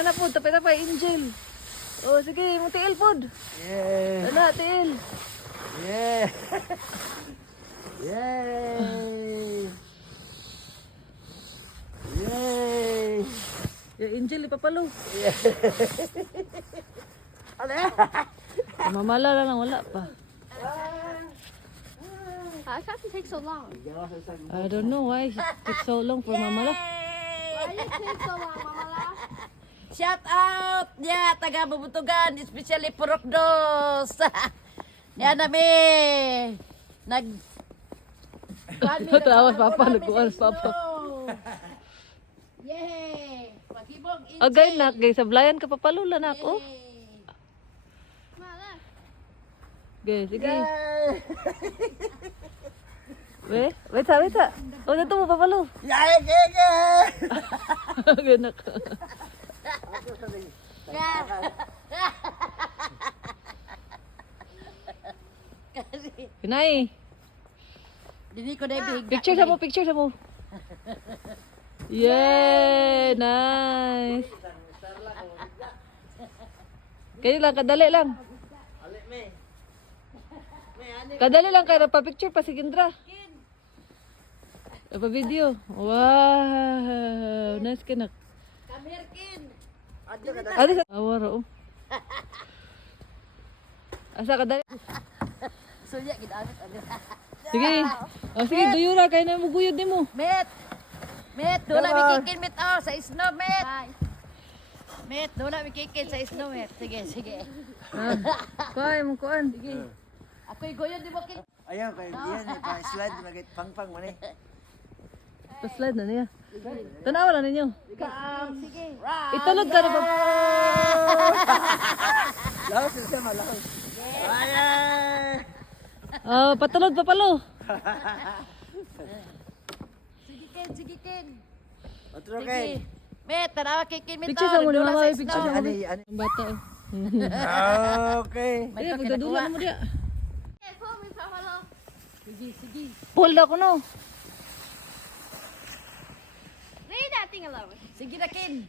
Ana po, tapay Angel. Oh, sige, mo tiil pod. Yeah. Ana, tiil. Yeah. Yay. Yay. Ya Angel ipapalo. Yeah. Ano? Mamala lang wala pa. How does it take so long? I don't know why it took so long for Mamala. Why did it take so long, Mamala? Shout out ya taga Bubutugan, especially Purokdos. Yan nami. Nag Tawas papa, nagkuhan papa. Yay! Pagibog inche. Agay nak, gay sablayan ka papalula na ako. Mala. Gay, sige. Wait sa. O, dito mo papalo. Yay, gege. Ganak. Pinay. Dili ko na big. Picture sa mo. Yay! Nice! Kayo lang, kadali lang. Kadali lang kayo, pa-picture pa si Kendra. Pa-video. Wow! Nice kinak. Come here, kin. Adi sa awara oh. Asa kadali? Suya gidamit agad. Sige. Oh, sige, duyura kayo na mo guyod nimo. Met, doon na mikikin met sa snow, met. Met, doon na mikikin sa snow, met. Sige. Kuan mo kuan. Sige. Ako'y goyon di mo kin. Ayaw, kaya diyan, pa-slide, magit pang-pang mo na eh. Pa-slide na niya. Tanawa na ninyo. Sige. Itulog ka na ba? Laos siya, malaos. Ayan. Oh, patulog papalo. Sige, kin. Otro Sige. kay. Met, tanawa kikin met. Picture sa mo ni mama, picture sa mo. Ano, ano? Ang bata oh. Okay. Ay, pagdadula mo diya. Hey, pull me, Pamela. Sige. Pull daw ko no. Leave that thing alone. Sige na, kin.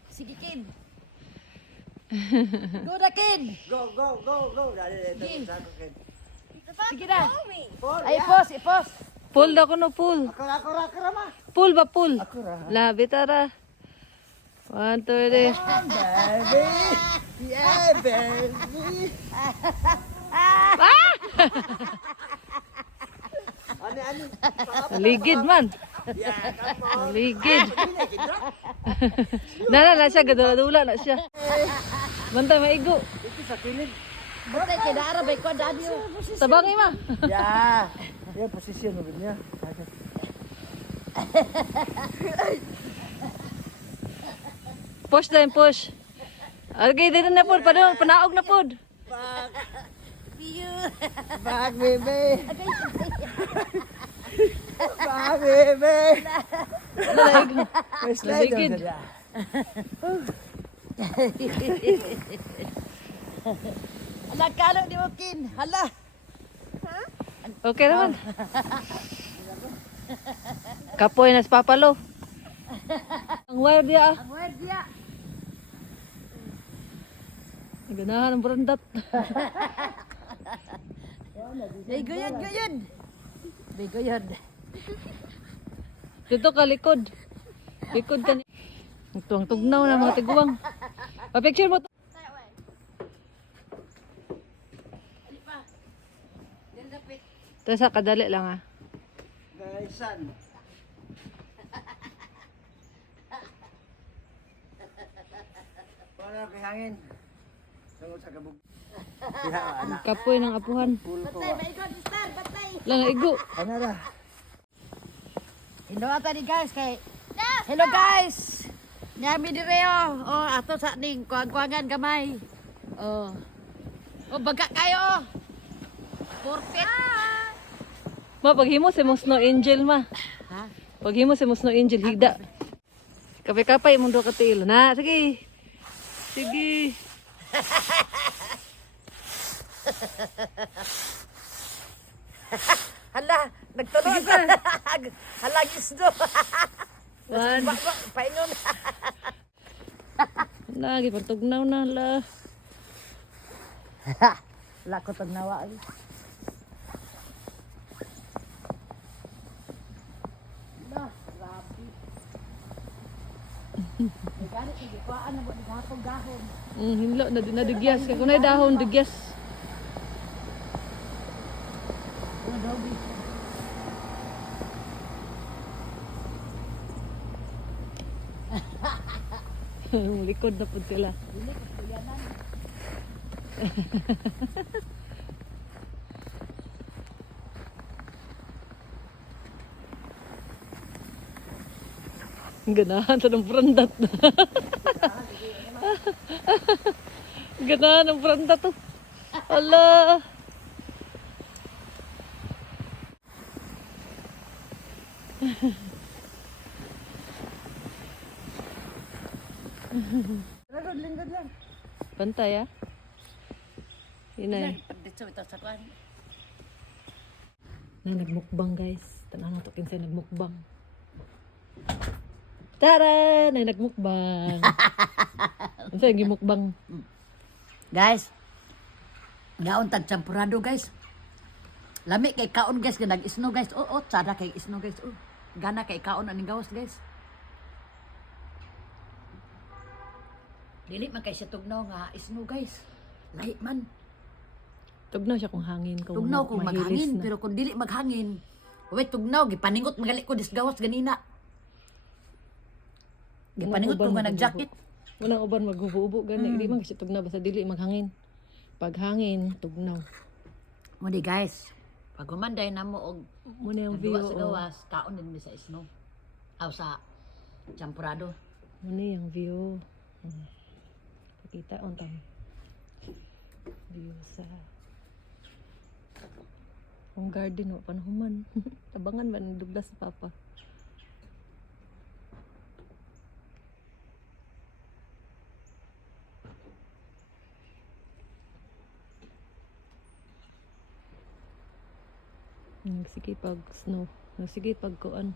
Go na, kin. Go. Dali, ito, Game. sa ako, Ken. Sige na. Paul, Ay, yeah. ipos. Pull daw ko no, pull. Ako ra. Pull ba pull? Ako ra. Labi tara. 1, 2, 3. Baby. Yeah, baby. Ano? Ligid man. Yeah, come on. Ligid. Na siya, gadula na siya. Bantay maigo. Ito sa kilid. Butay kay Dara, bay ko dadi. Tabangi ma. Yeah. Yan, posisyon mo niya. Push din, push. Okay, dito na po. Panaog na po. Bag, baby. Bag, baby. May slide Ligid. on that. Hala, kalo di mo kin. Hala. Okay naman. Kapoy na sa papalo. Ang wire dia ah. Ang word dia. Ang ganahan ng brandat. Bay guyod. Bay guyod. Dito ka likod. Likod ka ni. Ang tugnaw na mga tiguang. Pa-picture mo to. That way. Ito sa kadali lang ah. Guys, son. Para kay hangin. Tungod sa kabog. Ya, anak. Kapoy ng apuhan. Pull ko. Batay, bay ko, sister, batay. Lang igo. Ano ra? Hello ata ni guys kay. Hello guys. Nyami direo. Oh, ato sa ning kuang-kuangan gamay. Oh. Oh, baga kayo. Perfect. Ma, paghimo si mong snow angel ma. Ha? Paghimo si mong snow angel, higda. Kapay-kapay mong do katil. Na, sige. Sige. Hala, nagtunog. Hala, gisdo. One. Paingon. Lagi pantugnaw na la. Wala ko tagnawa. Lah, grabe. Nagani, igikuhaan na mo ni gahon. Hinlo na digyas kay kunay dahon digyas. Ano daw, bi? Likod na pud sila. Dili ko kuyanan. Ganahan sa ng brandat. Ganahan ng brandat to. Ala. Lingkod lang. Pantay ah. Inay. Pagditso ito sa kwan. Na nagmukbang guys. Tanan nato kinsay nagmukbang. Tara, na nagmukbang. Unsa yung gimukbang? Guys, ngaon tag champurado guys. Lami kay kaon guys nga nag-isno guys. Oh, tsada kay isno guys. Oh, gana kay kaon aning gawas guys. Dili man kay siya tugnaw nga isno guys. Lahi man. Tugnaw siya kung hangin. Tugnaw kung mahilis maghangin, na. pero kung dili maghangin, wait tugnaw gipaningot magali ko dis gawas ganina. Gipaningot ko nga nag-jacket. Walang uban maghubo-ubo gani. Di man kasi tugnaw basta dili maghangin. Pag hangin, tugnaw. Mo di guys. Pag humanday na mo og Muna yung view. duwa sa Oh. gawas, kaon din mi sa isno. Aw sa champurado. Muna yung view. Pakita on time. View sa ang garden o panahuman. Tabangan ba ng duglas sa papa? Nagsige pag snow. Nagsige pag kuan.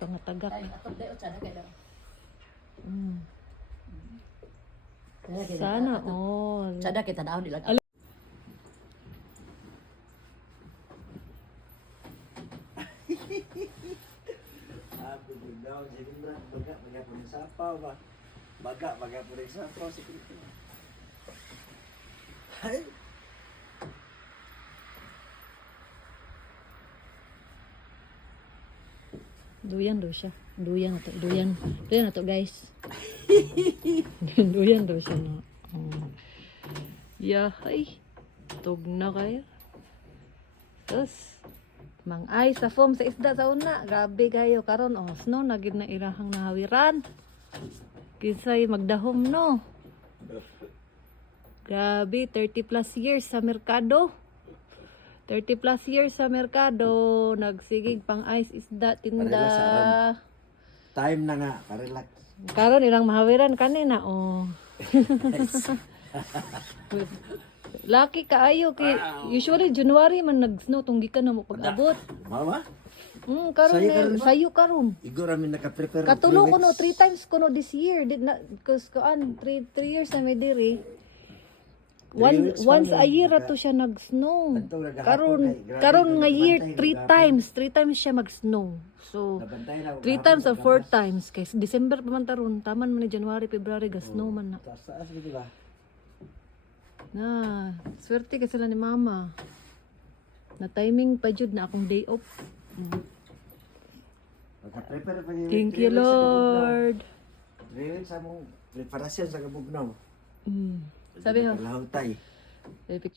Pangatagak. Ay atop dayo sada kay daw. Mm. Kaya kita- Sana all. Sada kita daw nila. Ako bigdaw, sige na, baga po ng sapaw ba? Baga po ng sapaw, sige na. Ay! Duyan daw siya. Duyan na to. Duyan. Duyan na to guys. Duyan daw siya na. Yahay. Tug na kayo. Tapos, mang-ay sa foam sa isda sa una. Grabe kayo. Karon oh, snow na gid na irahang nahawiran. Kisay magdahom no. Grabe, 30 plus years sa merkado. 30 plus years sa merkado, nagsigig pang ice isda tinda. Parelax, time na nga, parelax. Karon ilang mahawiran kanina oh. Lucky kaayo kay usually January man nag-snow tong gikan na mo pag-abot. Mama, Karon Sayo karon ba? sayo karon. igor amin naka-prepare. Katulo ko no 3 times ko no this year. Did na cause kuan 3 years na may diri. Once a year ato siya nag-snow. Karon nga year 3 times siya mag-snow. So 3 times or 4 times kay December pa man taron, taman man ni January, February ga-snow man na. Taas gitu ba? Na, swerte ka sila ni mama. Na timing pa jud na akong day off. Naka-prepare pa niya. Thank you Lord. Rewin sa mong preparasyon sa kabugnaw. Sabi ho. Lahutay. Picture.